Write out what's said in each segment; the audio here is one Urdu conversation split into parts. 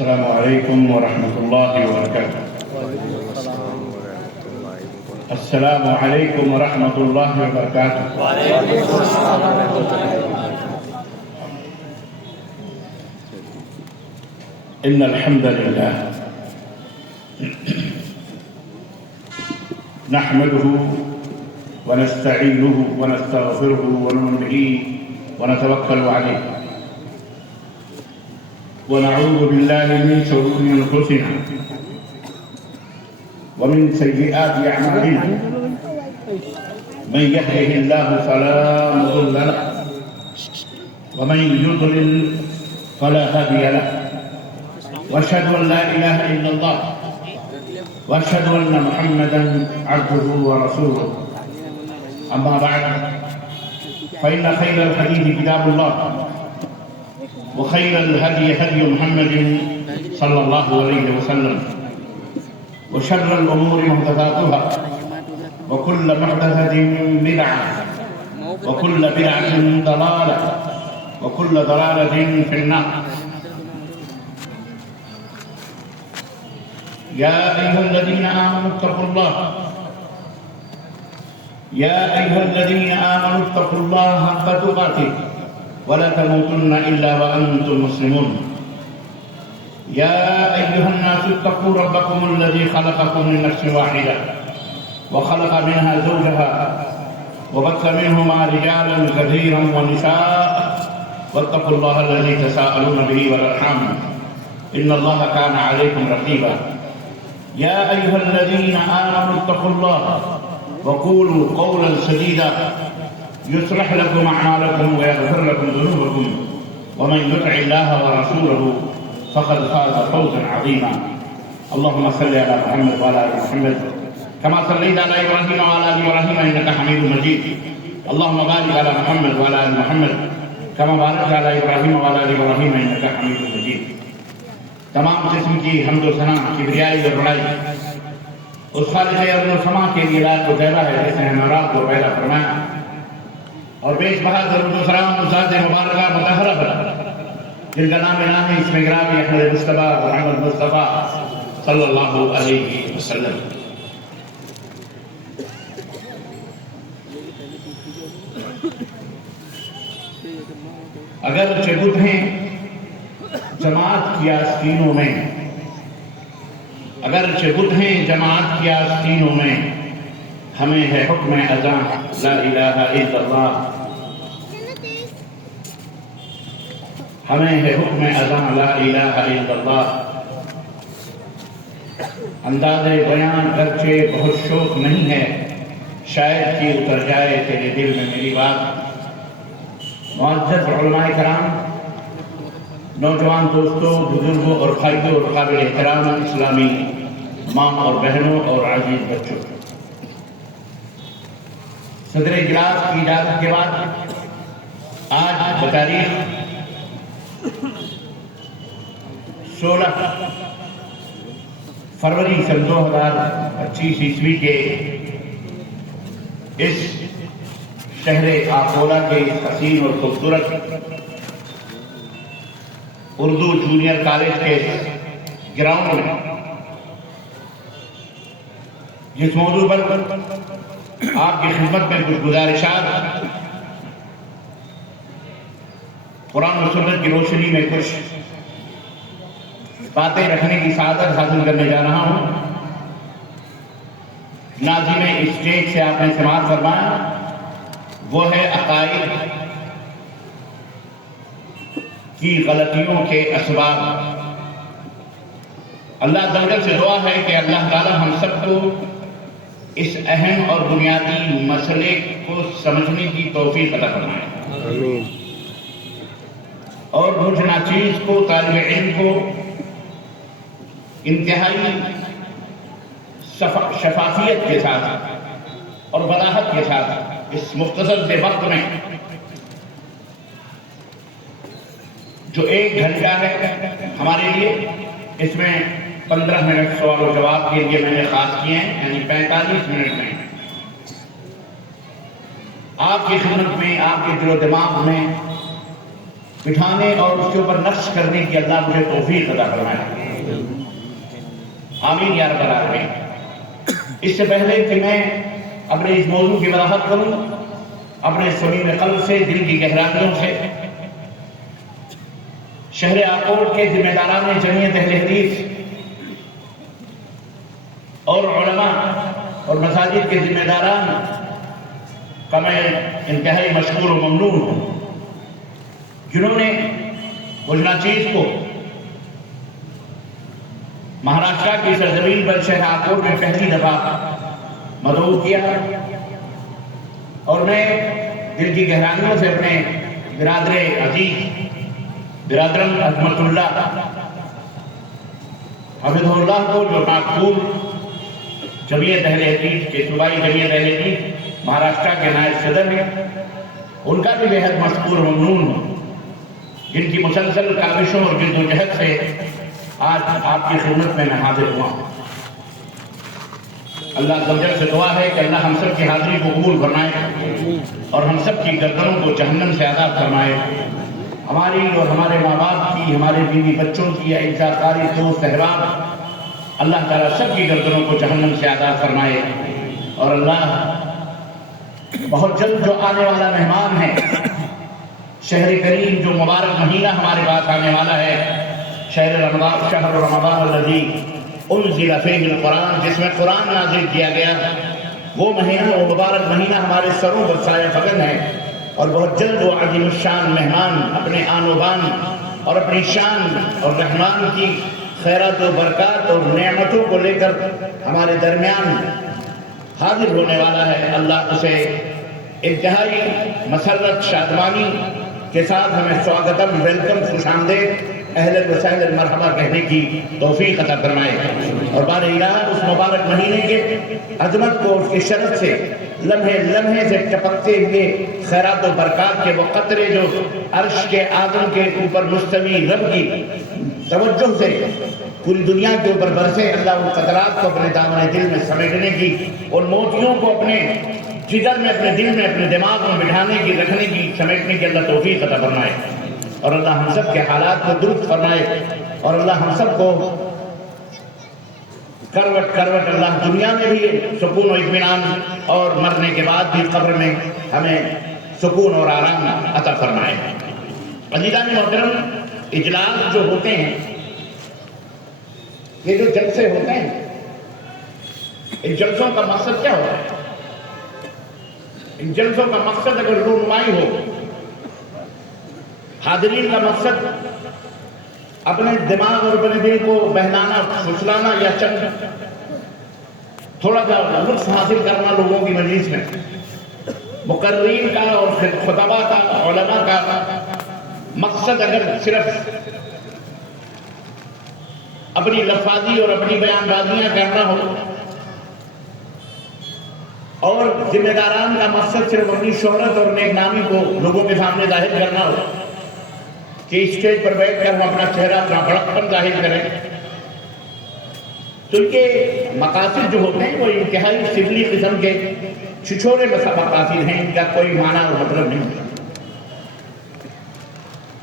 السلام عليكم ورحمة الله وبركاته. السلام عليكم ورحمة الله وبركاته. إن الحمد لله نحمده ونستعينه ونستغفره ونؤمن به ونتوكل عليه ونعوذ بالله من شرور أنفسنا ومن سيئات أعمالنا من يهده الله فلا مضل له ومن يضلل فلا هادي له وأشهد أن لا إله إلا الله وأشهد أن محمدا عبده ورسوله. أما بعد فإن خير الحديث كتاب الله وخير الهدي هدي محمد صلى الله عليه وسلم وشر الأمور محدثاتها وكل محدثة بدعة وكل بدعة ضلالة وكل ضلالة في النار. يا أيها الذين آمنوا اتقوا الله اتقوا الله حق تقاته ولا تموتن إلا وأنتم مسلمون. يا أيها الناس اتقوا ربكم الذي خلقكم من نفس واحدة وخلق منها زوجها وبث منهما رجالا كثيرا ونساء واتقوا الله الذي تساءلون به والأرحام إن الله كان عليكم رقيبا. يا أيها الذين آمنوا اتقوا الله وقولوا قولا سديدا يصلح لكم أعمالكم ويغفر لكم ذنوبكم ومن يطع الله ورسوله فقد فاز فوزا عظيما. اللهم صل على محمد وعلى آل محمد كما صليت على إبراهيم وعلى آل إبراهيم إنك حميد مجيد. اللهم بارك على محمد وعلى آل محمد كما باركت على إبراهيم وعلى آل إبراهيم إنك حميد مجيد. تمام قسم کی حمد و ثنا کبریائی اور بڑائی اس خالق ارض و سما کے لیے لائق و طیبہ ہے جس نے ہمارا کو پیدا فرمایا اور بیش بہا درود و سلام ذات مبارکہ مطہرہ پر جن کا نام الہی اس میں گرامی احمد مصطفیٰ محمد مصطفیٰ صلی اللہ علیہ وسلم. اگرچہ بدھ ہیں جماعت کی آستینوں میں جماعت کی آستینوں میں ہمیں ہے حکم اذان لا الہ الا اللہ. ہمیں ہے حکم اذان لا الہ الا اللہ. انداز بیان گرچہ بہت شوق نہیں ہے شاید کہ اتر جائے تیرے دل میں میری بات. معزز علماء کرام، نوجوان دوستوں، بزرگوں اور بھائیوں اور قابل احترام اسلامی ماں اور بہنوں اور عزیز بچوں، صدر اجلاس کی اجازت کے بعد آج بتاریخ 16 فروری سن 2025 عیسوی کے اس شہر آکولہ کے حسین اور خوبصورت اردو جونیئر کالج کے گراؤنڈ میں جس موضوع پر آپ کی خدمت میں کچھ گزارشات قرآن و سنت کی روشنی میں کچھ باتیں رکھنے کی سعادت حاصل کرنے جا رہا ہوں. ناظرین اسٹیج سے آپ نے سماعت فرمایا وہ ہے عقائد کی غلطیوں کے اسباب. اللہ تعالیٰ سے دعا ہے کہ اللہ تعالیٰ ہم سب کو اس اہم اور بنیادی مسئلے کو سمجھنے کی توفیق عطا فرمائے اور مجھ ناچیز کو، طالب علم کو انتہائی شفافیت کے ساتھ اور وضاحت کے ساتھ اس مختصر سے وقت میں جو 1 گھنٹہ ہے ہمارے لیے، اس میں 15 منٹ سوال و جواب کے لیے میں نے خاص کیے ہیں، یعنی 45 منٹ میں آپ کی خدمت میں، آپ کے دل و دماغ میں بٹھانے اور اس کے اوپر نقش کرنے کی اللہ مجھے توفیق عطا فرمائے، آمین یا رب العالمین۔ اس سے پہلے کہ میں اپنے اس موضوع کی وضاحت کروں، اپنے صمیم قلب سے، دل کی گہرائیوں سے شہر آکوٹ کے ذمہ داران جمعیت اہل حدیث اور علماء اور مساجد کے ذمہ داران کا میں انتہائی مشکور و ممنون ہوں، جنہوں نے اس ناچیز کو مہاراشٹر کی سرزمین پر شہر آکوٹ میں پہلی دفعہ مدعو کیا، اور میں دل کی گہرائیوں سے اپنے برادر عزیز برادرم عظمت اللہ حفظہ اللہ کو، جو ناگپور جمعیت اہل حدیث کے صوبائی جمعیت اہل حدیث مہاراشٹر کے نائب صدر ہیں، ان کا بھی بےحد مشکور و ممنون ہوں، جن کی مسلسل کاوشوں اور جد و جہد سے آج آپ کی خدمت میں حاضر ہوا ہوں۔ اللہ عز و جل سے دعا ہے کہ اللہ ہم سب کی حاضری کو قبول فرمائے اور ہم سب کی گردنوں کو جہنم سے آزاد فرمائے، ہماری اور ہمارے ماں باپ کی، ہمارے بیوی بچوں کی، اعزازکاری دوست احباب، اللہ تعالیٰ سب کی گردنوں کو جہنم سے آزاد فرمائے۔ اور اللہ بہت جلد جو آنے والا مہمان ہے، شہر کریم جو مبارک مہینہ ہمارے پاس آنے والا ہے، شہر رمضان الذی انزل فیہ القرآن، جس میں قرآن نازل کیا گیا، وہ مہینہ، وہ مبارک مہینہ ہمارے سروں پر سایہ فکن ہے، اور بہت جلد وہ عظیم الشان مہمان اپنے آن و بان اور اپنی شان اور رحمان کی خیرات و برکات اور نعمتوں کو لے کر ہمارے درمیان حاضر ہونے والا ہے۔ اللہ اسے انتہائی مسرت شادمانی کے ساتھ ہمیں سواگتم، ویلکم، خوش آمدید، اہلاً و سہلاً، مرحبا کہنے کی توفیق عطا فرمائے، اور بار الہ اس مبارک مہینے کے عظمت کو، اس کی شرف سے لمحے لمحے سے ٹپکتے ہوئے خیرات و برکات کے وہ قطرے جو عرش کے آدم کے اوپر مستوی رب کی توجہ سے پوری دنیا کے اوپر برسے، اللہ ان قطرات کو اپنے دامن دل میں سمیٹنے کی، ان موتیوں کو اپنے جگر میں، اپنے دل میں، اپنے دماغ میں بٹھانے کی، رکھنے کی، سمیٹنے کی اللہ توفیق عطا فرمائے، اور اللہ ہم سب کے حالات کو درست فرمائے، اور اللہ ہم سب کو کروٹ کروٹ اللہ دنیا میں بھی سکون و اطمینان، اور مرنے کے بعد بھی قبر میں ہمیں سکون اور آرام عطا فرمائے۔ عزیزان محترم، اجلاس جو ہوتے ہیں، یہ جو جلسے ہوتے ہیں، ان جلسوں کا مقصد کیا ہوتا ہے؟ ان جلسوں کا مقصد اگر رونمائی ہو، حاضرین کا مقصد اپنے دماغ اور اپنے دل کو بہلانا، پھسلانا، یا چند تھوڑا سا لطف حاصل کرنا لوگوں کی مجلس میں، مقررین کا اور خطبہ کا، علماء کا مقصد اگر صرف اپنی لفاظی اور اپنی بیان بازیاں کرنا ہو، اور ذمہ داران کا مقصد صرف اپنی شہرت اور نیک نامی کو لوگوں کے سامنے ظاہر کرنا ہو، کہ اسٹیج پر بیٹھ کر ہم اپنا چہرہ، اپنا بڑکپن ظاہر کریں، تو ان کے مقاصد جو ہوتے ہیں وہ انتہائی سفلی قسم کے چھچھورے مقاصد ہیں، ان کا کوئی معنی اور مطلب نہیں۔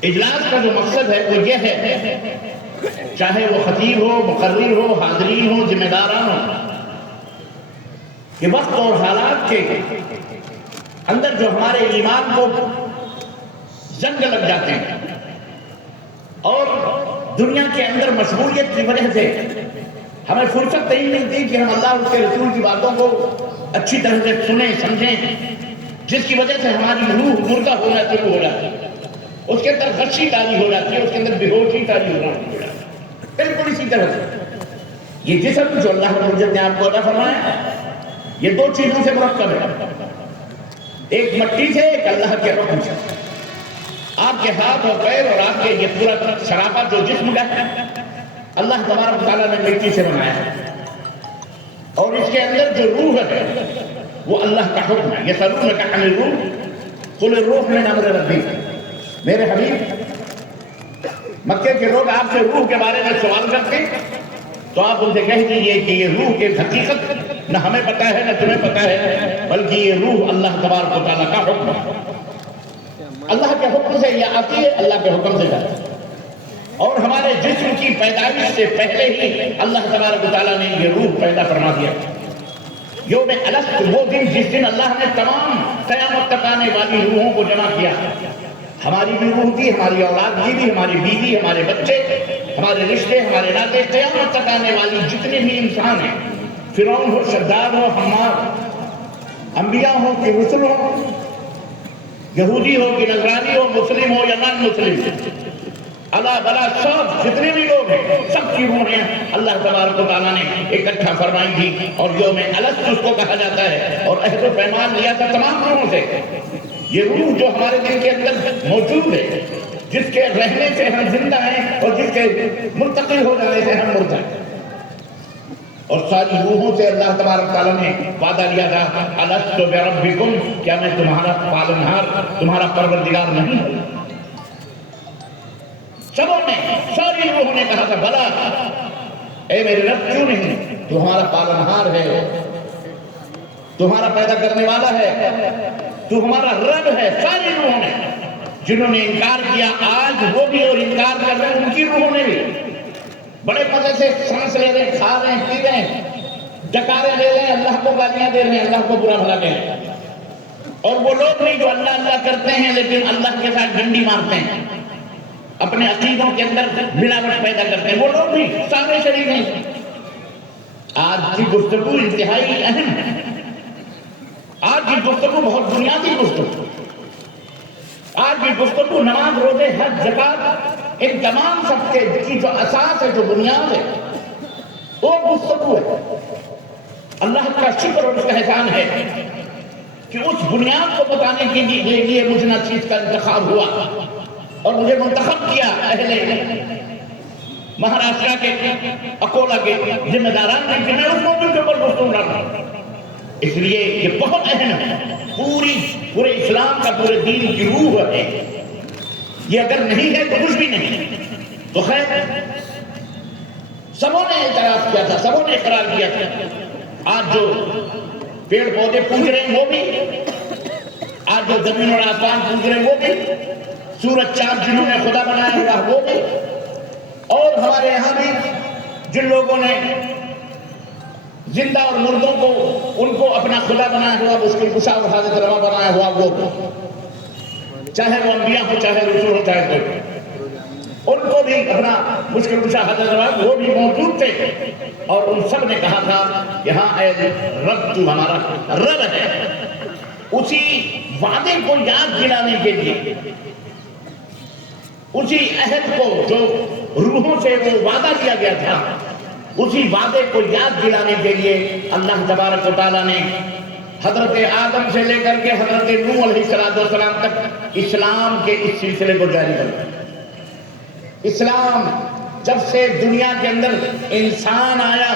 اجلاس کا جو مقصد ہے وہ یہ ہے، چاہے وہ خطیب ہو، مقرر ہو، حاضرین ہو، ذمہ داران ہو، کہ وقت اور حالات کے اندر جو ہمارے ایمان کو زنگ لگ جاتے ہیں، اور دنیا کے اندر مشغولیت کی وجہ سے ہمیں فرصت نہیں ملتی کہ ہم اللہ اور اس کے رسول کی باتوں کو اچھی طرح سے سنیں، سمجھیں، جس کی وجہ سے ہماری روح مردہ ہونا شروع ہو جاتی ہے، اس کے اندر غشی تاری ہو جاتی ہے، اس کے اندر بے ہوشی تاری ہو جاتی ہے۔ بالکل اسی طرح سے یہ جسم جو اللہ رب العزت نے آپ کو عطا فرمایا ہے، یہ دو چیزوں سے مرکب ہے، ایک مٹی سے، ایک اللہ کے حکم سے۔ آپ کے ہاتھ اور پیر اور آپ کے یہ پورا شرابہ جو جسم کا ہے، اللہ تبارک تعالیٰ نے مٹی سے بنایا ہے، اور اس کے اندر جو روح ہے وہ اللہ کا حکم ہے۔ یسألونک عن الروح قل الروح من امر ربی۔ میرے حبیب، مکے کے لوگ آپ سے روح کے بارے میں سوال کرتے ہیں تو آپ ان سے کہہ دیجئے کہ یہ روح کی حقیقت نہ ہمیں پتہ ہے نہ تمہیں پتہ ہے، بلکہ یہ روح اللہ تبارک و تعالیٰ کا حکم ہے۔ اللہ کے حکم سے یہ آتی ہے، اللہ کے حکم سے جاتی ہے۔ اور ہمارے جسم کی پیدائش سے پہلے ہی اللہ تبارک و تعالیٰ نے یہ روح پیدا فرما دیا۔ یوم الست، وہ دن جس دن اللہ نے تمام قیامت تک آنے والی روحوں کو جمع کیا، ہماری بھی روح تھی، ہماری اولاد کی بھی، ہماری بیوی، ہمارے بچے، ہمارے رشتے، ہمارے ناطے، قیامت تک آنے والی جتنے بھی انسان ہیں، فرعون ہو، شداد ہو، حمار، انبیاء ہو کہ رسل ہو، یہودی ہو کہ نصرانی ہو، مسلم ہو یا نان مسلم، اللہ بلا سب جتنے بھی لوگ ہیں، سب کی روحیں اللہ تبارک و تعالیٰ نے اکٹھا فرمائی تھی، اور یوم الست اس کو کہا جاتا ہے، اور عہد و پیمان لیا تھا تمام روحوں سے۔ یہ روح جو ہمارے دل کے اندر موجود ہے، جس کے رہنے سے ہم زندہ ہیں اور جس کے منتقل ہو جانے سے ہم مردہ ہیں، اور ساری روحوں سے اللہ تبارک تعالیٰ نے وعدہ لیا تھا، الست بربکم، کیا میں تمہارا پالنہار، تمہارا پروردگار نہیں ہوں؟ سبوں نے، ساری روحوں نے کہا تھا بلا، اے میرے رب کیوں نہیں؟ تو ہمارا پالنہار ہے، تمہارا پیدا کرنے والا ہے، تو ہمارا رب ہے۔ ساری روحوں نے، جنہوں نے انکار کیا آج وہ بھی اور انکار کر رہے ہیں، ان کی روحوں نے بھی بڑے مزے سے سانس لے رہے ہیں، کھا رہے ہیں، پی رہے ہیں، ڈکارے لے رہے ہیں، اللہ کو گالیاں دے رہے ہیں، اللہ کو برا بھلا کہہ رہے ہیں۔ اور وہ لوگ نہیں جو اللہ اللہ کرتے ہیں لیکن اللہ کے ساتھ ڈنڈی مارتے ہیں، اپنے عقیدوں کے اندر ملاوٹ پیدا کرتے ہیں، وہ لوگ بھی سارے شریک ہیں۔ آج کی گفتگو انتہائی اہم ہے، آج کی گفتگو بہت بنیادی گفتگو، آج کی گفتگو نماز، روزے، حج، زکات، ان تمام سب کے کی جو اساس ہے، جو بنیاد ہے، وہ گفتگو ہے۔ اللہ کا شکر اور اس کا احسان ہے کہ اس بنیاد کو بتانے کے لیے مجھ نشید کا انتخاب ہوا اور مجھے منتخب کیا اہل مہاراشٹر کے اکولا کے ذمہ داران نے کہ میں اس موضوع کے اوپر گفتگو کر رہا ہوں۔ اس لیے یہ بہت اہم ہے، پورے اسلام کا، پورے دین کی روح ہے۔ یہ اگر نہیں ہے تو کچھ بھی نہیں۔ تو خیر، سبوں نے اعتراف کیا تھا، سبوں نے اقرار کیا تھا۔ آج جو پیڑ پودے پوج رہے ہیں وہ بھی، آج جو زمین اور آسمان پوج رہے ہیں وہ بھی، سورج چاند جنہوں نے خدا بنایا ہوا وہ بھی، اور ہمارے یہاں بھی جن لوگوں نے زندہ اور مردوں کو، ان کو اپنا خدا بنایا ہوا، مشکل کشا اور حاجت روا بنایا ہوا وہ، چاہے وہ انبیاء ہو، چاہے رسول ہو، چاہے کوئی، ان کو بھی اپنا مشکل کشا حاجت روا وہ بھی موجود تھے، اور ان سب نے کہا تھا کہ ہاں اے رب، تو ہمارا رب ہے۔ اسی وعدے کو یاد دلانے کے لیے، اسی عہد کو جو روحوں سے وہ وعدہ دیا گیا تھا، اسی وعدے کو یاد دلانے کے لیے اللہ تبارک و تعالیٰ نے حضرت آدم سے لے کر کے حضرت نوح علیہ السلام تک اسلام کے اس سلسلے کو جاری کر دیا۔ اسلام جب سے دنیا کے اندر انسان آیا،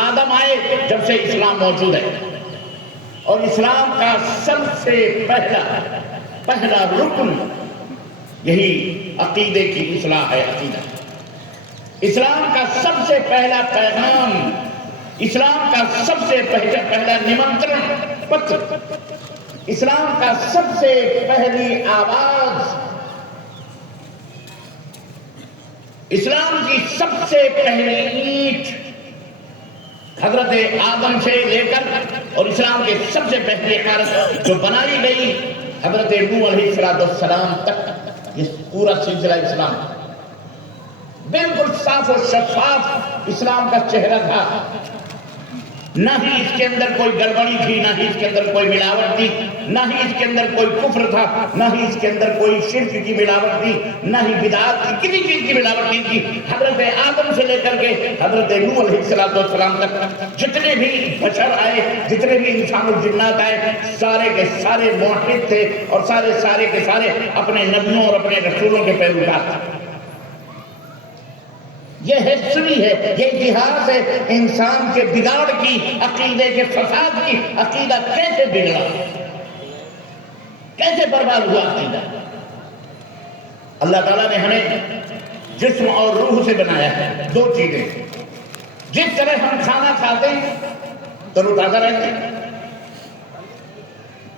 آدم آئے، جب سے اسلام موجود ہے، اور اسلام کا سب سے پہلا رکن یہی عقیدے کی اصلاح ہے۔ عقیدہ اسلام کا سب سے پہلا پیغام، اسلام کا سب سے پہلا نمنترن پتر، اسلام کا سب سے پہلی آواز، اسلام کی سب سے پہلی اینٹ حضرت آدم سے لے کر، اور اسلام کے سب سے پہلی عمارت جو بنائی گئی حضرت نوح علیہ السلام تک، یہ پورا سلسلہ اسلام بالکل صاف و شفاف اسلام کا چہرہ تھا۔ نہ ہی اس کے اندر کوئی گڑبڑی تھی، نہ ہی اس کے اندر کوئی ملاوٹ تھی، نہ ہی اس کے اندر کوئی کفر تھا، نہ ہی اس کے اندر کوئی شرک کی ملاوٹ تھی، نہ ہی بدعات کی، کسی چیز کی ملاوٹ نہیں تھی۔ حضرت آدم سے لے کر کے حضرت نوح علیہ السلام تک جتنے بھی بشر آئے، جتنے بھی انسان و جنات آئے، سارے کے سارے موحد تھے، اور سارے کے سارے اپنے نبیوں اور اپنے رسولوں کے پیروکار تھے۔ یہ ہسٹری ہے، یہ اتہاس ہے انسان کے بگاڑ کی، عقیدے کے فساد کی۔ عقیدہ کیسے بگڑا، کیسے برباد ہوا عقیدہ؟ اللہ تعالیٰ نے ہمیں جسم اور روح سے بنایا ہے، دو چیزیں۔ جس طرح ہم کھانا کھاتے ہیں تر و تازہ رہتے ہیں،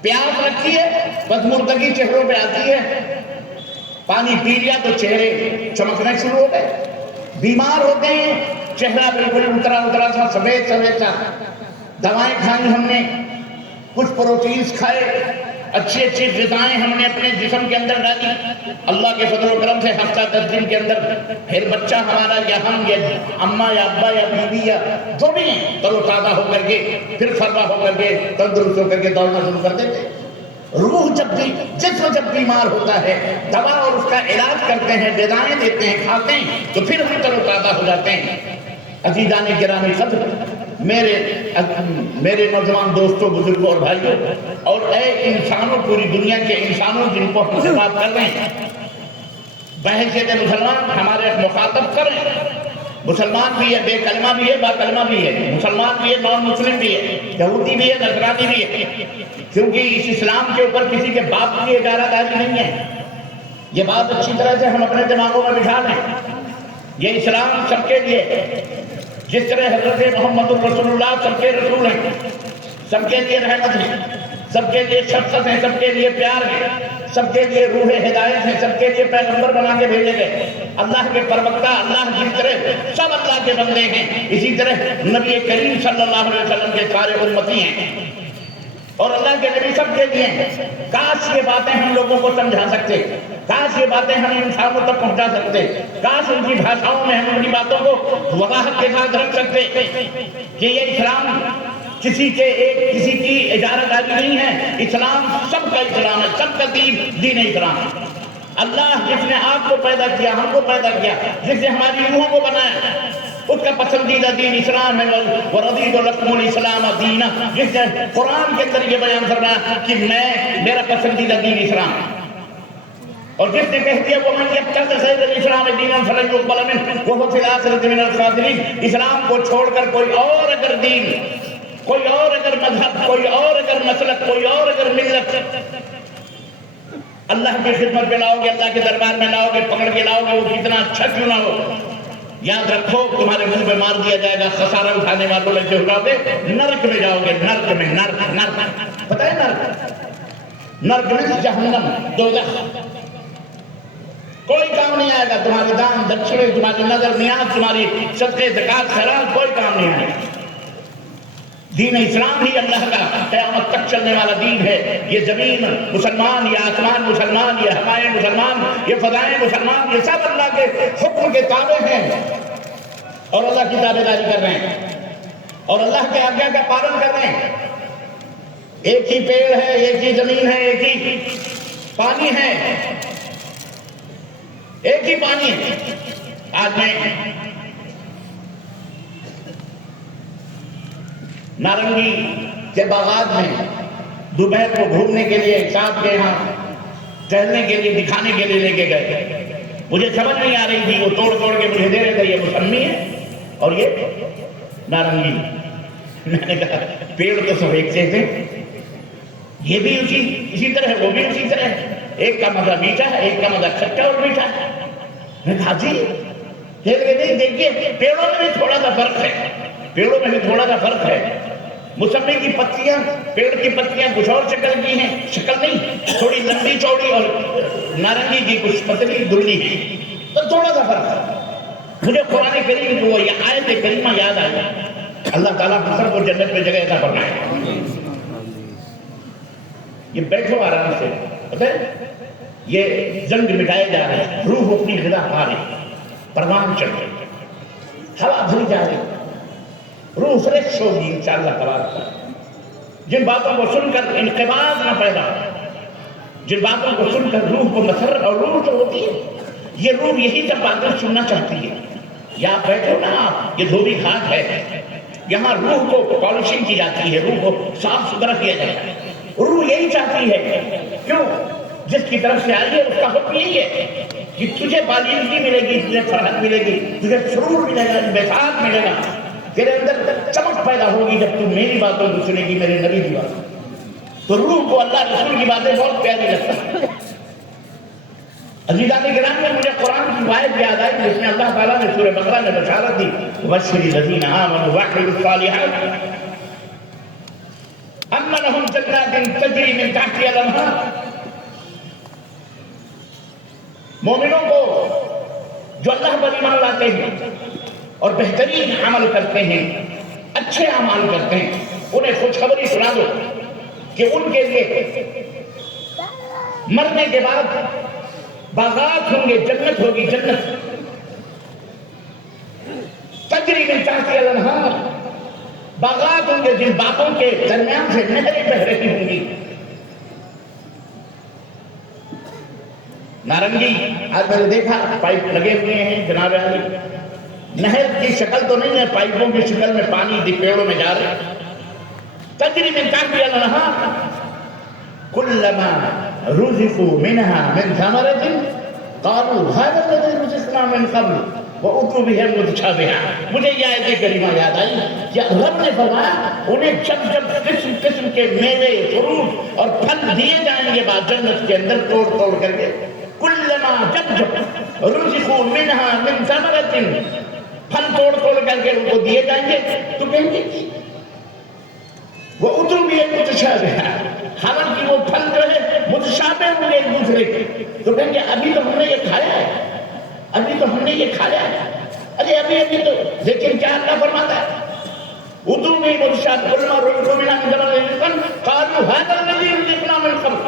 پیاس رکھی ہے بس مردگی چہروں پہ آتی ہے، پانی پی لیا تو چہرے چمکنا شروع ہو گئے، بیمار ہوتے ہیں چہرہ بالکل اترا سا سفید سا، دوائیں کھائیں ہم نے، کچھ پروٹینز کھائے، اچھی غذائیں ہم نے اپنے جسم کے اندر ڈالی، اللہ کے فضل و کرم سے ہفتہ 10 دن کے اندر پھر بچہ ہمارا یا ہم یا اماں یا ابا یا بیوی یا جو بھی ہیں تر و تازہ ہو کر کے پھر فرما ہو کر کے تندرست ہو کر کے دوڑنا شروع کر دیتے۔ روح جب بھی جسم جب بیمار ہوتا ہے دوا اور اس کا علاج کرتے ہیں، غذائیں دیتے ہیں، کھاتے ہیں تو پھر ہم تر و تازہ ہو جاتے ہیں۔ عزیزان گرامی قدر، میرے نوجوان دوستوں، بزرگوں اور بھائیوں، اور اے انسانوں، پوری دنیا کے انسانوں جن کو ہم خطاب کر رہے ہیں، بحیثیت مسلمان ہمارے مخاطب کریں، مسلمان بھی ہے، بے کلمہ بھی ہے، با کلمہ بھی ہے، مسلمان بھی ہے، نان مسلم بھی ہے، یہودی بھی ہے، نصرانی بھی ہے، کیونکہ اس اسلام کے اوپر کسی کے باپ کی اجارہ داری نہیں ہے۔ یہ بات اچھی طرح سے ہم اپنے دماغوں میں بٹھا لیں، یہ اسلام سب کے لیے ہے، جس طرح حضرت محمد رسول اللہ سب کے رسول ہیں، سب کے لیے رحمت ہے، سب کے لیے شفقت ہے، سب کے لیے پیار ہے، سب کے لیے روح ہدایت ہے، سب کے لیے پیغمبر بنا کے بھیجے گئے، اللہ کے پروکتا، اللہ جس طرح سب اللہ کے بندے ہیں، اسی طرح نبی کریم صلی اللہ علیہ وسلم کے سارے امتی ہیں اور اللہ کے نبی سب کے لیے ہیں۔ کاش یہ باتیں ہم لوگوں کو سمجھا سکتے، کاش یہ باتیں ہم انسانوں تک پہنچا سکتے، کاش ان کی بھاشاؤں میں ہم اپنی باتوں کو وضاحت کے ساتھ رکھ سکتے کہ یہ اسلام کسی کی اجارہ داری نہیں ہے، اسلام سب کا اسلام ہے، سب کا دین اسلام ہے۔ اللہ جس نے آپ کو پیدا کیا، ہم کو پیدا کیا، جس نے ہماری روحوں کو بنایا، اس کا پسندیدہ دین اسلام ہے۔ وَرَضِيتُ لَكُمُ الْإِسْلَامَ دِينًا، جس نے قرآن کے اندر یہ بیان فرمایا کہ میرا پسندیدہ دین اسلام ہے، اور جس نے کہہ دیا وَمَنْ يَبْتَغِ غَيْرَ الْإِسْلَامِ دِينًا فَلَنْ يُقْبَلَ مِنْهُ وَهُوَ فِي الْآخِرَةِ مِنَ الْخَاسِرِينَ، اسلام کو چھوڑ کر کوئی اور اگر دین، کوئی اور اگر مذہب، کوئی اور اگر مسلک، کوئی اور اگر ملت اللہ کی خدمت میں لاؤ گے، اللہ کے دربار میں لاؤ گے، پکڑ کے لاؤ گے، وہ کتنا اچھا کیوں نہ ہو، یاد رکھو تمہارے منہ پہ مار دیا جائے گا، خسارہ اٹھانے والوں لے کے اٹھاؤ گے، نرک میں جاؤ گے، نرک میں، نرک پتہ ہے نرک میں جہنم، دوزخ، کوئی کام نہیں آئے گا، تمہارے دان دکشنے، تمہاری نظر نیاز، تمہاری صدقے زکات خیرات، کوئی کام نہیں آئے گا۔ دین اسلام ہی اللہ کا قیامت تک چلنے والا دین ہے۔ یہ زمین مسلمان، یہ آسمان مسلمان، یہ ہوائیں مسلمان، یہ فضائیں مسلمان، یہ سب اللہ کے حکم کے تابع ہیں اور اللہ کی تابع داری کر رہے ہیں اور اللہ کے آگیا کا پالن کر رہے ہیں۔ ایک ہی پیڑ ہے، ایک ہی زمین ہے، ایک ہی پانی ہے، ایک ہی پانی ہے۔ آج میں نارنگی کے باغات میں دوپہر کو گھومنے کے لیے صاحب کے یہاں ٹہلنے کے لیے، دکھانے کے لیے لے کے گئے، مجھے سمجھ نہیں آ رہی تھی، وہ توڑ کے مجھے دے رہے تھے، یہ موسمی ہے اور یہ نارنگی۔ میں نے کہا پیڑ تو سب ایک سے تھے، یہ بھی اسی طرح ہے، وہ بھی اسی طرح ہے، ایک کا مزہ میٹھا ہے، ایک کا مزہ کھٹا اور میٹھا ہے۔ میں کہا جی نہیں، دیکھیے پیڑوں میں بھی تھوڑا سا فرق ہے، پیڑوں میں بھی تھوڑا سا فرق ہے۔ موسمی کی پتیاں، پیڑ کی پتیاں کچھ اور شکل کی ہیں، شکل نہیں، تھوڑی لمبی چوڑی، اور نارنگی کی کچھ پتلی دھلی ہے، تو تھوڑا سا فرق ہے۔ مجھے قرآن کریم کو یہ آیت کریمہ یاد آئی، اللہ تعالیٰ سب کو جنت میں جگہ عطا فرمائے۔ یہ بیٹھو آرام سے، پتہ ہے یہ زنگ مٹائے جا رہے ہیں، روح اپنی غذا پا رہی، پروان چڑھ رہی، ہوا بھری جا رہی، روح فریش ہوگی انشاءاللہ تبارک۔ جن باتوں کو سن کر انقباض نہ پیدا ہو، جن باتوں کو سن کر روح کو مسرت، اور روح جو ہوتی ہے یہ روح یہی سب باتیں سننا چاہتی ہے۔ یا آپ بیٹھو نا، آپ یہ دھوبی گھاٹ ہے، یہاں روح کو پالشنگ کی جاتی ہے، روح کو صاف ستھرا کیا جاتا ہے، روح یہی چاہتی ہے، کیوں؟ جس کی طرف سے آئی ہے اس کا حکم یہی ہے کہ تجھے بالیدگی ملے گی، تجھے فرحت ملے گی، تجھے سرور ملے گا، بساط ملے گا، تیرے اندر چمک پیدا ہوگی جب تم میری باتوں کو سنے گی، میرے نبی کی بات۔ تو روح کو اللہ رسول کی باتیں بہت پیاری لگتا ہے۔ عزیزان کرام میں مجھے قرآن کی آیت یاد آئی جس میں اللہ تعالیٰ نے سورہ بقرہ میں بشارت دی، وَبَشِّرِ الَّذِينَ آمَنُوا وَعَمِلُوا الصَّالِحَاتِ أَنَّ لَهُمْ جَنَّاتٍ جنات تجری من تحتها الانہار، مومنوں کو جو اللہ پر ایمان لاتے ہیں اور بہترین عمل کرتے ہیں، اچھے اعمال کرتے ہیں، انہیں خوشخبری سنا دو کہ ان کے لیے مرنے کے بعد باغات ہوں گے، جنت ہوگی، جنت تجری من تحتها الانہار، باغات ہوں گے جن باغوں کے درمیان سے نہریں بہ رہی ہوں گی۔ نارنگی آج میں نے دیکھا پائپ لگے ہوئے ہیں جناب علی، نہر کی شکل تو نہیں ہے، پائپوں کی شکل میں پانی پیڑوں میں جا رہے ہیں۔ تجری من تحتها الانہار کلما رزقوا منها من ثمرة قالوا هذا الذي رزقنا من قبل وَأُتُوا بِهِ مُتَشَابِهًا۔ مجھے یہ آیت کریمہ یاد آئی کہ رب نے فرمایا انہیں جب جب قسم قسم کے میوے، فروٹ اور پھل دیے جائیں گے بعد جنت کے اندر توڑ توڑ کر کے، کلما جب جب رزقوا منها من ثمرة، پھل توڑ توڑ کر کے ان کو دیے جائیں گے تو کہیں گے وَأُتُوا بِهِ مُتَشَابِهًا، حالانکہ وہ پھل جو ہے متشابہ ہوں گے ایک دوسرے کے، تو کہیں گے ابھی تو ہم نے یہ کھایا ہے، ابھی تو ہم نے یہ کھایا ہے، ابھی تو، لیکن کیا اللہ فرماتا ہے اُتُوا بِهِ مُتَشَابِهًا کلما رزقوا منها من ثمرة رزقا قالوا هذا الذي رزقنا من قبل،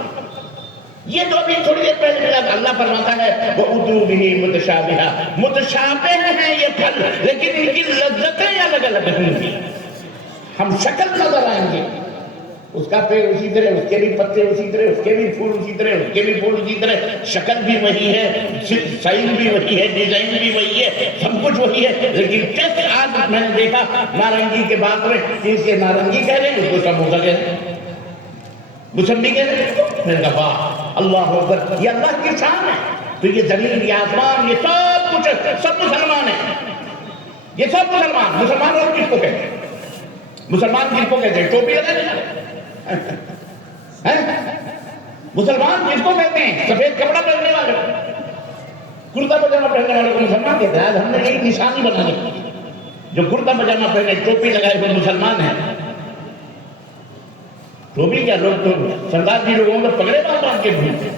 یہ تو ابھی تھوڑی دیر پہلے ملا تھا۔ اللہ فرماتا ہے وَأُتُوا بِهِ مُتَشَابِهًا، متشابہ ہیں یہ پھل لیکن ان کی لذتیں الگ الگ ہوں گی، ہم شکل نظر آئیں گے، اس کا پیڑ اسی طرح، اس کے بھی پتے اسی طرح، اس کے بھی پھول اسی طرح، اس کے بھی پھول اسی طرح، شکل بھی وہی ہے، سائز بھی وہی ہے، ڈیزائن بھی وہی ہے، سب کچھ وہی ہے، لیکن کیسے آج میں نے دیکھا نارنگی کے بات میں اس کے نارنگی کہہ رہے ہیں، اس کو سموسا کہہ رہے ہیں، موسمی کہہ رہے ہیں، میں نے کہا واہ اللہ اکبر، یہ اللہ کی شان ہے۔ تو یہ زمین، یہ آسمان، یہ سب کچھ سب مسلمان ہیں، یہ سب مسلمان اور کس کو کہتے ہیں؟ مسلمان کس کو کہتے ہیں؟ ٹوپی لگا دیں مسلمان کس کو کہتے ہیں؟ سفید کپڑا پہننے والے، کرتا پجامہ پہننے والے کو مسلمان کہتے ہیں۔ آج ہم نے ایک نشانی بنا لی، جو کرتا پجامہ پہنے، ٹوپی لگائے وہ مسلمان ہیں۔ ٹوپی کیا، لوگ تو سردار جی لوگوں کو پگڑے باندھ کے گھومتے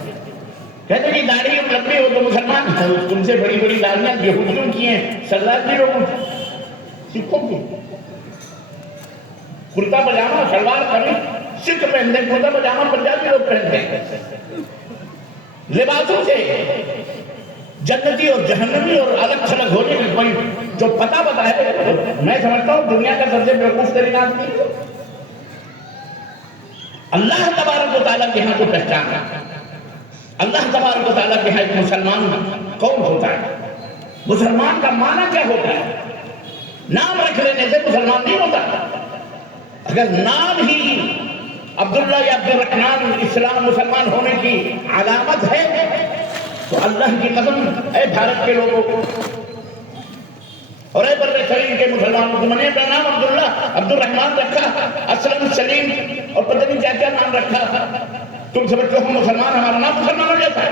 کہتے ہیں داڑھی لمبی ہو تو مسلمان ہے، ان سے بڑی بڑی داڑیاں یہودیوں کی ہیں، سردار جی لوگوں کی، سکھوں کی۔ کرتا پجامہ، شلوار قمیص سکھ پہنتے ہیں، کرتا پجامہ پنجابی لوگ پہنتے ہیں۔ لباسوں سے جنتی اور جہنمی اور الگ تھلگ ہونے میں کوئی جو پتہ ہے، میں سمجھتا ہوں دنیا کا سب سے بیوقوف ترین آدمی اللہ تبارک و تعالیٰ کے ہاں کو پہچانا۔ اللہ تبارک و تعالیٰ کے ہاں ایک مسلمان کون ہوتا ہے، مسلمان کا معنی کیا ہوتا ہے؟ نام رکھ لینے سے مسلمان نہیں ہوتا۔ اگر نام ہی عبداللہ یا عبدالرحمن اسلام مسلمان ہونے کی علامت ہے تو اللہ کی قسم اے بھارت کے لوگوں کو اور اے بر صغیر کے مسلمانوں کو، میں نے اپنا نام عبداللہ عبدالرحمن رکھا، اسلم سلیم اور پتہ نہیں کیا کیا نام رکھا، تم سمجھتے ہو ہم مسلمان، ہمارا نام مسلمانوں جیسا ہے؟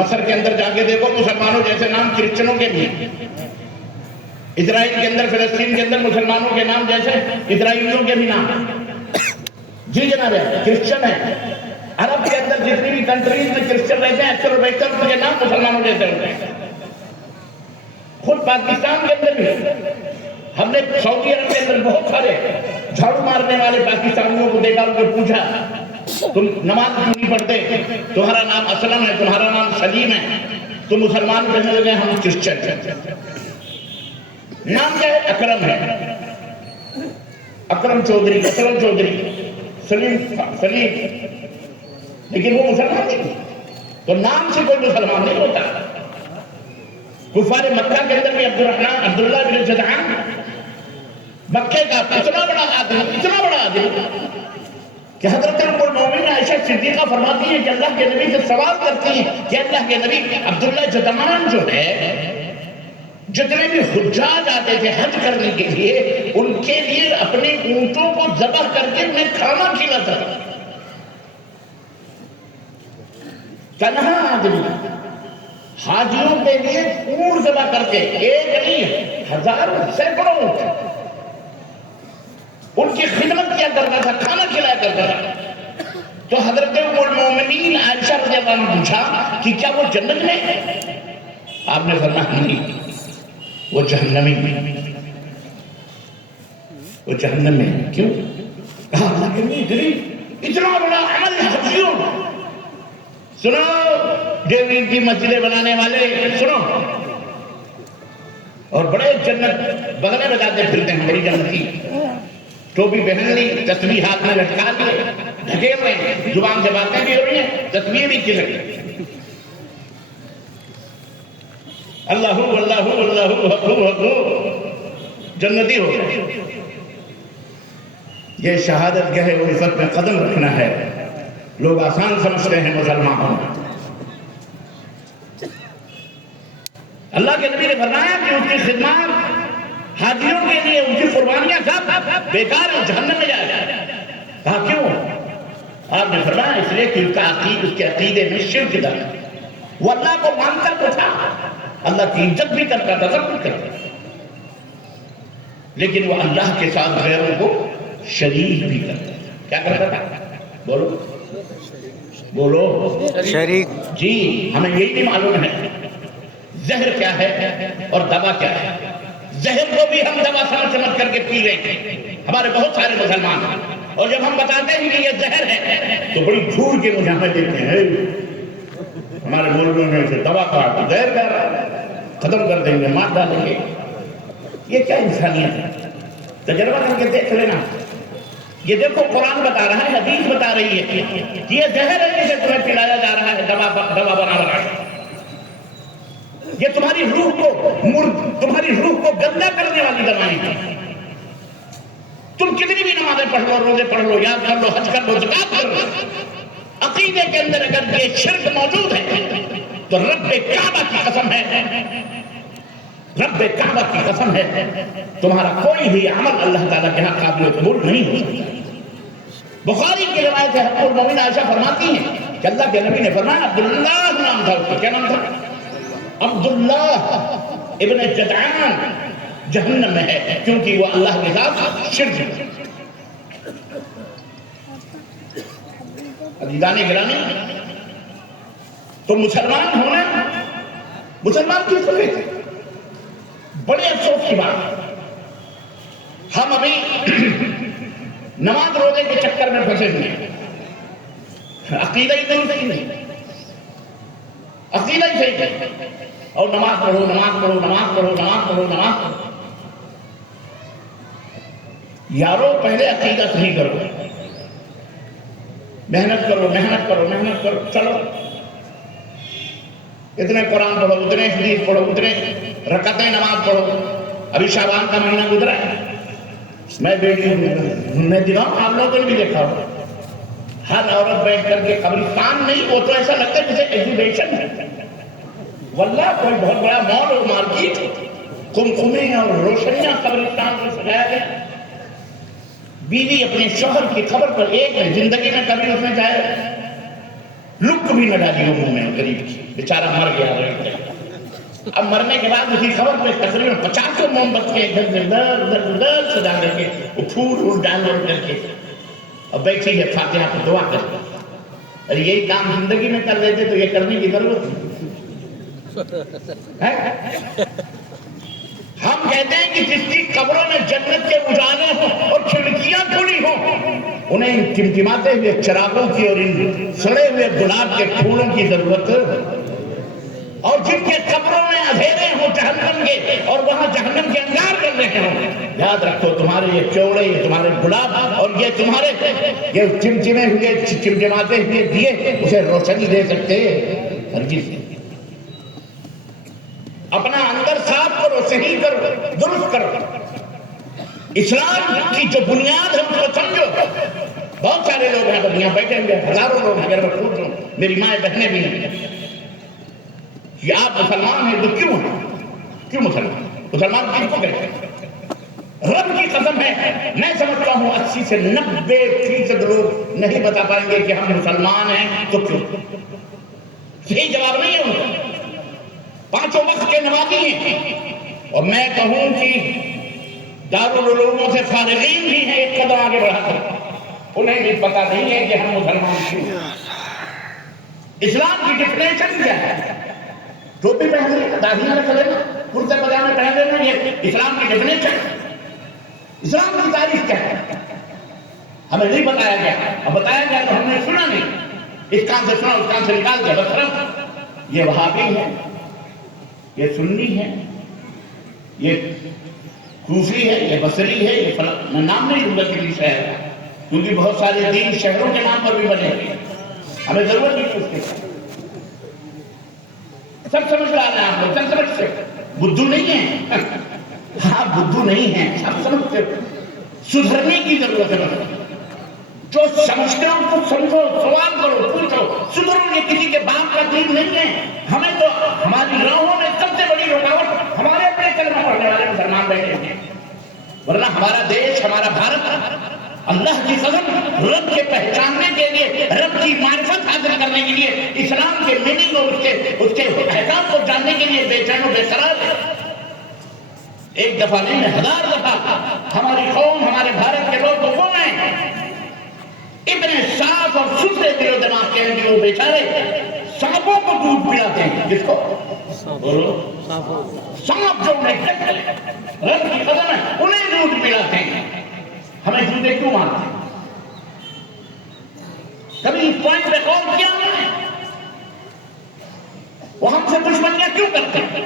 مصر کے اندر جا کے دیکھو مسلمانوں جیسے نام کرسچنوں کے بھی، اسرائیل کے اندر، فلسطین کے اندر مسلمانوں کے نام جیسے اسرائیلیوں کے بھی نام، جی جناب ہے کرسچن ہے۔ عرب کے اندر جتنی بھی کنٹریز میں کرسچن رہتے ہیں اکثر و بیشتر ان کے نام مسلمانوں جیسے ہوتے ہیں۔ خود پاکستان کے اندر بھی ہم نے سعودی عرب کے اندر بہت سارے جھاڑو مارنے والے پاکستانیوں کو دیکھا، ان کو پوچھا تم نماز کیوں نہیں پڑھتے؟ تمہارا نام اسلم ہے، تمہارا نام سلیم ہے، تو مسلمان کہنے لگے ہم کرسچن ہیں۔ نام کیا ہے؟ اکرم ہے، اکرم چودھری، اسلم چودھری، سلیم، لیکن وہ مسلمان نہیں، تو نام سے کوئی مسلمان نہیں ہوتا۔ کفار مکہ کے اندر بھی عبداللہ بن جدعان مکے کا اتنا بڑا آدمی کہ حضرت ام المومنین عائشہ صدیقہ فرماتی ہیں کہ اللہ کے نبی سے سوال کرتی ہیں کہ اللہ کے نبی عبداللہ جدعان جو ہے، جتنے بھی حجاج آتے تھے حج کرنے کے لیے، ان کے لیے اپنے اونٹوں کو ذبح کر کے انہیں کھانا کھلاتا تھا۔ تنہا آدمی حاجیوں کے لیے اونٹ ذبح کر کے، ایک نہیں ہزاروں سینکڑوں اونٹ، ان کی خدمت خدمت کیا کرتا تھا، کھانا کھلایا کرتا تھا۔ تو حضرت ام المومنین عائشہ رضی اللہ عنہ پوچھا کہ کیا وہ جنت میں ہے؟ آپ نے فرمایا نہیں، وہ جہنمی میں، وہ جہنم میں ہے۔ کیوں؟ کہا اللہ کے نبی اتنا بڑا عمل حفیظ، سنو دیوی کی مسجدیں بنانے والے سنو، اور بڑے جنت بغلے بجاتے پھرتے ہیں، بڑی جنت کی ٹوپی پہن لی، تسبیح ہاتھ میں لٹکا لیے، ڈھکیل رہے ہیں، زبان سے باتیں بھی ہو رہی ہیں، تسبیح بھی کی لگی، اللہ اللہ اللہ جنتی ہو گئے۔ یہ شہادت گہے و عزت میں قدم رکھنا ہے۔ لوگ آسان سمجھتے ہیں مسلمان ہونا۔ اللہ کے نبی نے فرمایا کہ اس کی خدمات حاجیوں کے لیے، ان کی قربانیاں سب بیکار ہیں، جہنم میں جائے گا۔ کہا کیوں؟ آپ نے فرمایا اس لیے کہ اس کے عقیدے میں شرک تھا، وہ اللہ کو مانتا تو تھا، اللہ کی عزت بھی کرتا تھا، سب کچھ کرتا تھا، لیکن وہ اللہ کے ساتھ غیروں کو شریک بھی کرتا تھا۔ کیا کرتا تھا؟ بولو بولو، شریک۔ جی ہمیں یہی نہیں معلوم ہے زہر کیا ہے اور دوا کیا ہے۔ زہر کو بھی ہم دوا سمجھ کر کے پی رہے ہیں، ہمارے بہت سارے مسلمان، اور جب ہم بتاتے ہیں کہ یہ زہر ہے تو بڑی گھور کے مجھے ہمیں دیکھتے ہیں، ہمارے مولویوں میں سے دوا کا زہر کر رہا ہے، ختم کر دیں گے، مار ڈالیں گے۔ یہ کیا انسانیت ہے؟ تجربہ کر کے دیکھ لینا۔ یہ دیکھو قرآن بتا رہا ہے، حدیث بتا رہی ہے کہ یہ زہر ہے جسے تمہیں پلایا جا رہا ہے، دوا بنا کے۔ یہ تمہاری روح کو گندا کرنے والی دوائیں ہیں۔ تم کتنی بھی نمازیں پڑھ لو، روزے پڑھ لو، یاد کر لو، حج کر لو، زکات کر لو، عقیدے کے اندر اگر یہ شرک موجود ہے تو رب کعبہ کی قسم ہے، رب کعبہ کی قسم ہے، تمہارا کوئی بھی عمل اللہ تعالیٰ کے ہاں قابل قبول نہیں ہو سکتا۔ بخاری کی روایت ہے، حق المومنین عائشہ فرماتی ہیں کہ اللہ کے نبی نے فرمایا، عبداللہ نام تھا اس کا، کیا نام تھا؟ عبداللہ ابن جدعان جہنم میں ہے، کیونکہ وہ اللہ کے ساتھ شرک ہے۔ عزیزان گرامی، تو مسلمان ہونا، مسلمان کس طرح تھے؟ بڑے افسوس کی بات، ہم ابھی نماز روزے کے چکر میں پھنسے ہوئے ہیں، عقیدہ ہی نہیں، عقیدہ ہی صحیح ہے، اور نماز پڑھو، نماز پڑھو، نماز پڑھو، نماز پڑھو، نماز پڑھو۔ یارو پہلے عقیدہ صحیح کرو، محنت کرو، محنت کرو، محنت کرو، چلو اتنے قرآن پڑھو، اتنے حدیث پڑھو، اتنے رکعتیں نماز پڑھو۔ ابھی شعبان کا مہینہ گزرا ہے، میں دکھاؤں، آپ لوگوں نے بھی دیکھا ہو، ہر عورت بیٹھ کر کے قبرستان نہیں، وہ تو ایسا لگتا ہے جیسے ایگزیبیشن ہے، واللہ کوئی بہت بڑا مال اور مارکیٹ، قمقمیں اور روشنیاں قبرستان سے سجایا گیا۔ بیوی اپنے شوہر کی خبر پر ایک زندگی میں کبھی اس نے چاہے لک بھی نہ ڈالی ہو منہ میں، غریب کی، بیچارہ مر گیا۔ اب مرنے کے بعد اسی خبر پہ تقریباً 50 موم بتیاں ادھر سے ڈال کر کے، وہ پھول ڈال کر کے، اور بیٹھی ہے فاتحہ کو دعا کر کے۔ اور یہی کام زندگی میں کر لیتے تو یہ کرنے کی ضرورت نہیں۔ ہم کہتے ہیں کہ جس کی قبروں میں جنت کے اجالے ہوں اور کھڑکیاں کھلی ہوں، انہیں ان ٹمٹماتے ہوئے چراغوں کی اور ان سڑے ہوئے گلاب کے پھولوں کی ضرورت، اور جن کے قبروں میں اندھیرے ہوں جہنم کے اور وہاں جہنم کے انگار کر رہے ہوں، یاد رکھو تمہارے یہ چوڑے، یہ تمہارے گلاب اور یہ تمہارے یہ چمچمے ہوئے چمچماتے ہوئے دیے اسے روشنی دے سکتے ہرگز نہیں۔ اپنا اندر صاف کرو، صحیح کرو، درست کرو، اسلام کی جو بنیاد ہے اس کو سمجھو۔ بہت سارے لوگ ہیں دنیا بیٹھے ہوئے، ہزاروں لوگ ہیں، اگر میں پوچھ لوں، میری مائیں بہنیں بھی ہیں کہ آپ مسلمان ہیں تو کیوں ہیں؟ کیوں مسلمان؟ مسلمان کس کو کہتے ہیں؟ رب کی قسم ہے، میں سمجھتا ہوں 80 سے 90% لوگ نہیں بتا پائیں گے کہ ہم مسلمان ہیں تو کیوں۔ صحیح جواب نہیں ہے ان کا، 5 وقت کے نمازی ہیں، اور میں کہوں کہ دارالعلوموں سے فارغین بھی ہیں ایک قدم آگے بڑھا کر، انہیں بھی پتہ نہیں ہے کہ ہم مسلمان کیوں ہیں۔ اسلام کی ڈیفینیشن کیا ہے؟ ٹوپی پہن لینا، داڑھی رکھ لینا، کرتے پاجامے پہن لینا، یہ اسلام کی ڈیفینیشن ہے؟ اسلام کی تعریف کیا ہے؟ ہمیں نہیں بتایا گیا، اب بتایا گیا تو ہم نے سنا نہیں، اس کان سے سنا اس کان سے نکال دیا، بس صرف یہ وہابی ہے، یہ سنی ہے، یہ کوفی ہے، یہ بصری ہے، یہ میں نام نہیں لوں گا کسی شہر کا، کیونکہ بہت سارے دین شہروں کے نام پر بھی بنے ہوئے، ہمیں ضرورت نہیں اس کے، سب سمجھ رہا ہے آپ لوگ، سب سمجھتے بدھو نہیں ہیں، ہاں بدھو نہیں ہیں، سب سمجھتے، سدھرنے کی ضرورت ہے، جو سمجھتے ہو تو سمجھو، سوال کرو، پوچھو، سدھرو، یہ کسی کے باپ کا دین نہیں ہے، ہمیں تو ہماری راہوں میں سب سے بڑی رکاوٹ ہمارے اپنے کلمہ پڑھنے والے مسلمان بیٹھے ہیں، ورنہ ہمارا دیش، ہمارا بھارت اللہ کی قسم رب کے پہچاننے کے لیے، رب کی معرفت حاصل کرنے کے لیے، اسلام کے میننگ اور اس کے احکام کو جاننے کے لیے بے چین و بے قرار ہے۔ ایک دفعہ نہیں، 1000 دفعہ ہماری قوم، ہمارے بھارت کے لوگ وہ ہیں اتنے صاف اور ستھرے دل و دماغ کے ہیں کہ وہ بیچارے سانپوں کو دودھ پلاتے ہیں، جس کو بولو سانپ جو انہیں رب کی قسم ہے انہیں دودھ پلاتے ہیں، ہمیں جوتے کیوں مارتے ہیں؟ کبھی اس پوائنٹ پہ غور کیا انہوں نے؟ وہ ہم سے دشمنیاں کیوں کرتے ہیں؟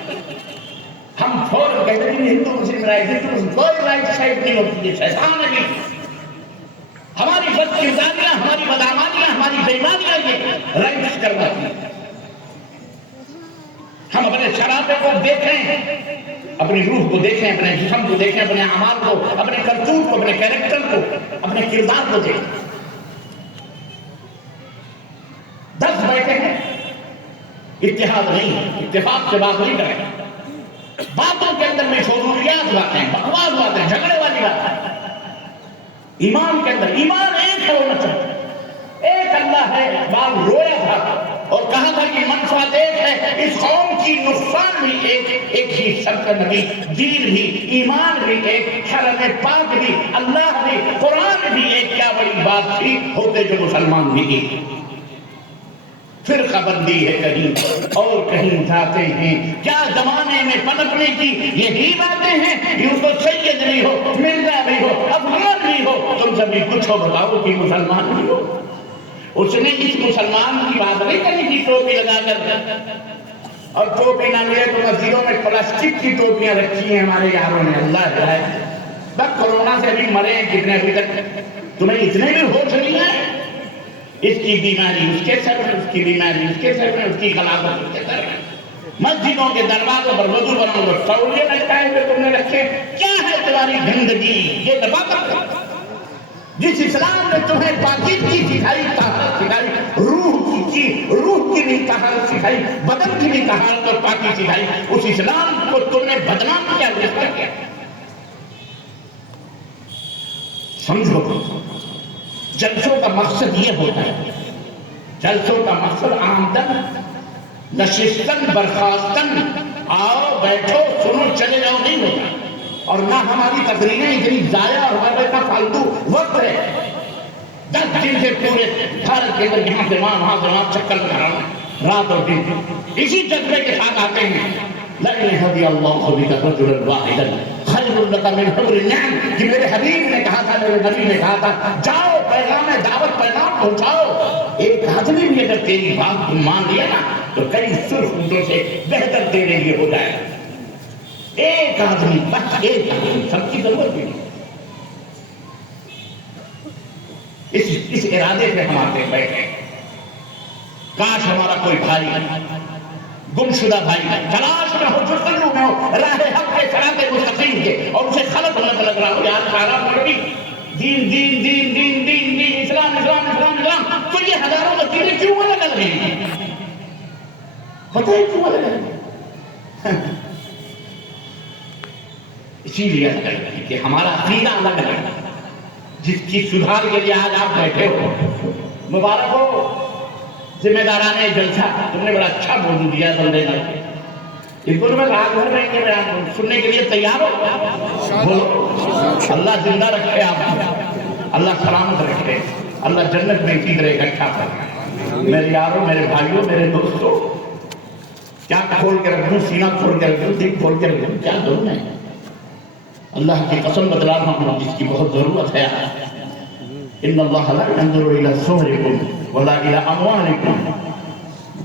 ہم فوراً کہتے ہیں ہندو مسلم رائٹ، ہندو مسلم کوئی رائٹ سائڈ نہیں ہوتی ہے، شیطان ہے، ہماری بد کرداریاں، ہماری بدعمالیاں، ہماری بےایمانیاں یہ رائٹ کرواتی ہیں۔ ہم اپنے شرابے کو دیکھیں، اپنی روح کو دیکھیں، اپنے جسم کو دیکھیں، اپنے اعمال کو، اپنے کرتوت کو، اپنے کیریکٹر کو، اپنے کردار کو دیکھیں۔ 10 بیٹھے ہیں، اتحاد نہیں ہے، اتفاق سے بات نہیں کریں، باتوں کے اندر میں فضولیات باتیں، بکواس باتیں، جھگڑے والی باتیں۔ ایمان کے اندر ایمان ایک ہونا چاہیے، ایک اللہ ہے۔ اقبال رویا تھا اور کہا تھا کہ منفعت ایک ہے، اس قوم کی نقصان بھی ایک ہی سب کا نبی، دین بھی، ایمان بھی ایک، حرم پاک بھی، اللہ بھی، قرآن بھی ایک، کیا بڑی بات تھی، ہوتے جو مسلمان بھی ایک۔ فرقہ بندی ہے کہیں اور کہیں جاتے ہیں، کیا زمانے میں پنپنے کی یہی باتیں ہیں؟ یوں تو سید بھی ہو، مرزا بھی ہو، افغان بھی ہو، تم سبھی کچھ ہو، بتاؤ کہ مسلمان بھی ہو۔ اس نے اس مسلمان کی بات نہیں کرنی تھی ٹوپی لگا کر، اور ٹوپی نہ ملے تو مسجدوں میں پلاسٹک کی ٹوپیاں رکھی ہیں ہمارے یاروں نے، اللہ جائے بس کورونا سے بھی مرے ہیں کتنے ابھی تک، تمہیں اتنے بھی ہوش نہیں ہے؟ اس کی بیماری اس کے سر میں، اس کی بیماری اس کے سر میں، اس کی خلافت اس کے سر میں، مسجدوں کے دروازوں پر وضو بناؤ تو تولیے لٹکائے ہوئے تم نے رکھے، کیا ہے تمہاری گندگی؟ یہ نفاقت ہے۔ جس اسلام نے تمہیں پاکیزگی سکھائی، طہارت سکھائی، روح کی بھی طہارت سکھائی، بدن کی بھی طہارت اور پاکی سکھائی، اس اسلام کو تم نے بدنام کیا، رسوا کیا؟ سمجھو، جلسوں کا مقصد یہ ہوتا ہے، جلسوں کا مقصد آمدن، نشستن، برخاستن، آؤ بیٹھو سنو چلے جاؤ نہیں ہوتا، اور نہ ہماری تقریریں اتنی ضائع اور ہمارے کا فالتو وقت ہے۔ 10 دن سے پورے بھارت کے اندر یہاں سے وہاں، وہاں سے وہاں چکر لگا رہا ہوں، رات اور دن اسی جذبے کے ساتھ آتے ہیں۔ لَئِنْ هَدِيَ اللَّهُ بِكَ رَجُلًا وَاحِدًا خَيْرٌ لَكَ مِنْ حُمْرِ النَّعَمِ، کہ میرے حبیب نے کہا تھا، میرے نبی نے کہا تھا، جاؤ پیغام دعوت پیغام پہنچاؤ، ایک آدمی بھی اگر تیری بات کو مان لیا نا تو کئی سرخ اونٹوں سے بہتر تیرے لیے ہو جائے گا۔ ایک آدمی، بس ایک آدمی، سب کی ضرورت بھی نہیں۔ اس ارادے سے ہم آتے بیٹھے، کاش ہمارا کوئی بھائی، گمشدہ بھائی تلاش میں ہو، جستجو میں ہو، راہ حق کے، صراط مستقیم کے، اور اسے خلط لگ رہا ہو، یار سارا مولوی دین دین دین دین دین دین، اسلام اسلام اسلام اسلام، تو یہ ہزاروں مسجدیں کیوں الگ الگ ہیں؟ پتہ ہے کیوں الگ الگ ہیں؟ اسی لیے کہ ہمارا عقیدہ الگ ہے، جس کی سدھار کے لیے آج آپ بیٹھے ہو، مبارک ہو۔ ذمہ دارانہ جلسہ، تم نے بڑا اچھا موضوع دیا بندے نے، ان کو تو میں رات بھر رہیں گے بیان سننے کے لیے تیار ہو؟ بولو اللہ زندہ رکھے آپ کو، اللہ سلامت رکھے، اللہ جنت میں اسی طرح اکٹھا کرے۔ میرے یاروں، میرے بھائیوں، میرے دوستوں، کیا کھول کے رکھ دوں، سینہ کھول کے رکھ دوں، دل کھول کے رکھ دوں، کیا دوں میں؟ اللہ کی قسم بتلا رہا ہوں، جس کی بہت ضرورت ہے۔ ان اللہ لا ينظر الى صوركم ولا الى اموالكم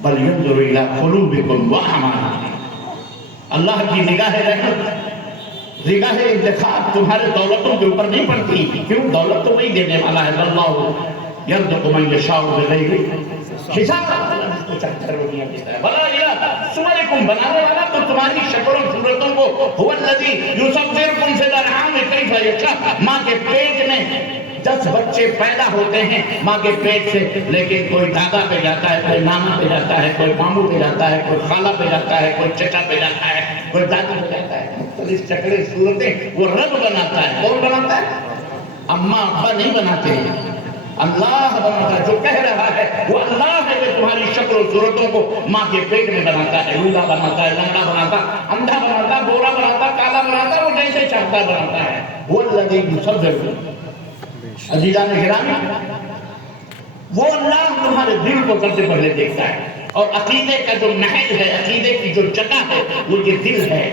بل ينظر الى قلوبكم واعمالكم۔ اللہ کی نگاہ رحمت، نگاہ انتخاب تمہارے دولتوں کے اوپر نہیں پڑتی۔ کیوں؟ دولت تو وہی دینے والا ہے، اللہ یرزق من یشاء بغیر حساب، اس کو چاہتا ہے وہ دنیا دیتا ہے۔ ولا الى صورکم، بنانے والا تو تمہاری شکل و صورتوں کو، هو الذی یصورکم فی الارحام کیف یشاء، ماں کے پیٹ میں 10 بچے پیدا ہوتے ہیں ماں کے پیٹ سے، لیکن کوئی دادا پہ جاتا ہے، کوئی نانا پہ جاتا ہے، کوئی ماموں پہ جاتا ہے، کوئی خالہ پہ جاتا ہے، کوئی چچا پہ جاتا ہے، کوئی دادی پہ جاتا ہے۔ مختلف شکلیں صورتیں وہ رب بناتا ہے۔ کون بناتا ہے؟ اماں ابا نہیں بناتے ہیں، اللہ بناتا ہے۔ جو کہہ رہا ہے وہ اللہ ہے جو تمہاری شکل و صورتوں کو ماں کے پیٹ میں بناتا ہے، لولا بناتا ہے، لنگڑا بناتا، اندھا بناتا، گورا بناتا، کالا بناتا، وہ جیسے چاہتا بناتا ہے۔ وہ الذی یصورکم، عزیزان گرامی، وہ اللہ تمہارے دل کو سب سے پہلے دیکھتا ہے، اور عقیدے کا جو محل ہے، عقیدے کی جو جگہ ہے وہ یہ دل ہے۔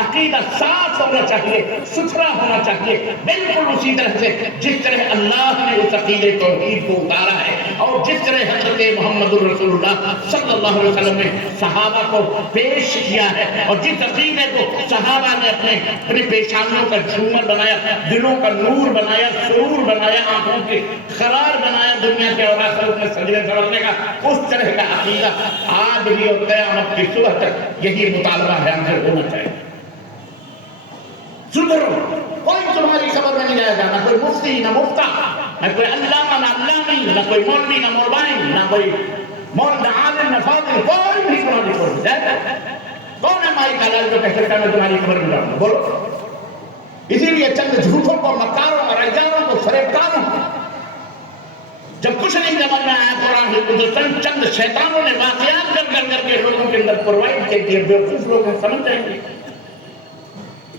عقیدہ صاف ہونا چاہیے، ستھرا ہونا چاہیے، بالکل اسی طرح سے جس طرح اللہ نے اس عقیدے توحید کو اتارا ہے، اور جس طرح حضرت محمد الرسول اللہ صلی اللہ علیہ وسلم نے صحابہ کو پیش کیا ہے، اور جس عقیدے کو صحابہ نے اپنے پیشانیوں کا جھومر بنایا، دلوں کا نور بنایا، سرور بنایا، آنکھوں کے قرار بنایا، دنیا کے اور آخرت میں سجدے سمجھنے کا، اس طرح کا عقیدہ آج بھی اور قیامت کی صبح تک یہی مطالبہ ہے ہم سے ہونا چاہیے۔ سدھرو، کوئی تمہاری خبر میں نہیں جائے گا، نہ کوئی مفتی نہ مفتہ، نہ کوئی علامہ نہ علامی، نہ کوئی مولوی نہ مولوی، نہ کوئی مولد عالم نہ فاضل، کوئی بھی تمہاری خبر میں جائے گا۔ کون ہے مائی کا لال جو کہہ سکتا ہے میں تمہاری خبر میں جاؤں گا؟ بولو۔ اسی لیے چند جھوٹوں کو، مکاروں اور ایجاروں کو، فریبکاروں کو جب کچھ نہیں سمجھ میں آیا قرآن حکم، چند شیطانوں نے واقعات کر کے لوگوں کے اندر پرووائڈ کے دیے، بیوقوف لوگ ہیں، سمجھ جائیں گے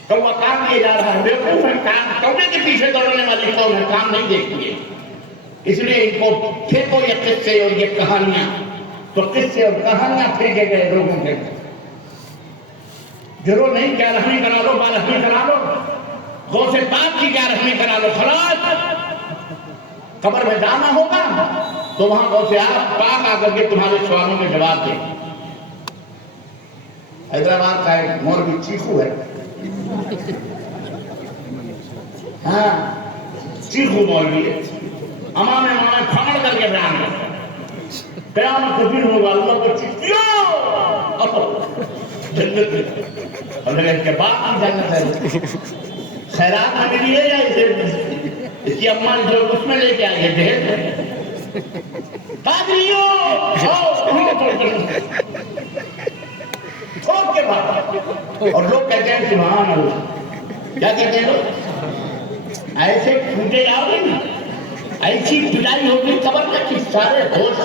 کوا کام کیا جا رہا ہے، بیوقوف ہے، کام کوے کے پیچھے دوڑنے والی قوم ہے، کام نہیں دیکھتی ہے۔ اس لیے ان کو پھینکو یہ قصے اور یہ کہانیاں، تو قصے اور کہانیاں پھینکے گئے لوگوں کے، گروہ نہیں، کیا رحمی کرا لو، بارحمی کرا لو، غوث پاک کی کیا رحمی کرا لو، خلاص قبر میں جانا ہوگا تو وہاں غوث پاک آ کر کے تمہارے سوالوں کے جواب دیں۔ حیدرآباد کا ایک مولوی چیخو ہے، ہاں چیخو مولوی ہے، امام پھاڑ کر کے بیان کرتا ہے، قیامت کے دن ہوگا، اللہ کو چیخو جنت میں، اور اس کے بعد کی جنت ہے، خیرات میں ملی ہے یا اس کی اماں جو اس میں لے کے آئے جہیز پادریوں ٹھوک کے بعد، اور لوگ کہتے ہیں سبحان اللہ، کیا کہتے ہیں لوگ؟ ایسے پھوٹے جاؤ گے نا، ایسی پٹائی ہوگی قبر میں کہ سارے ہوش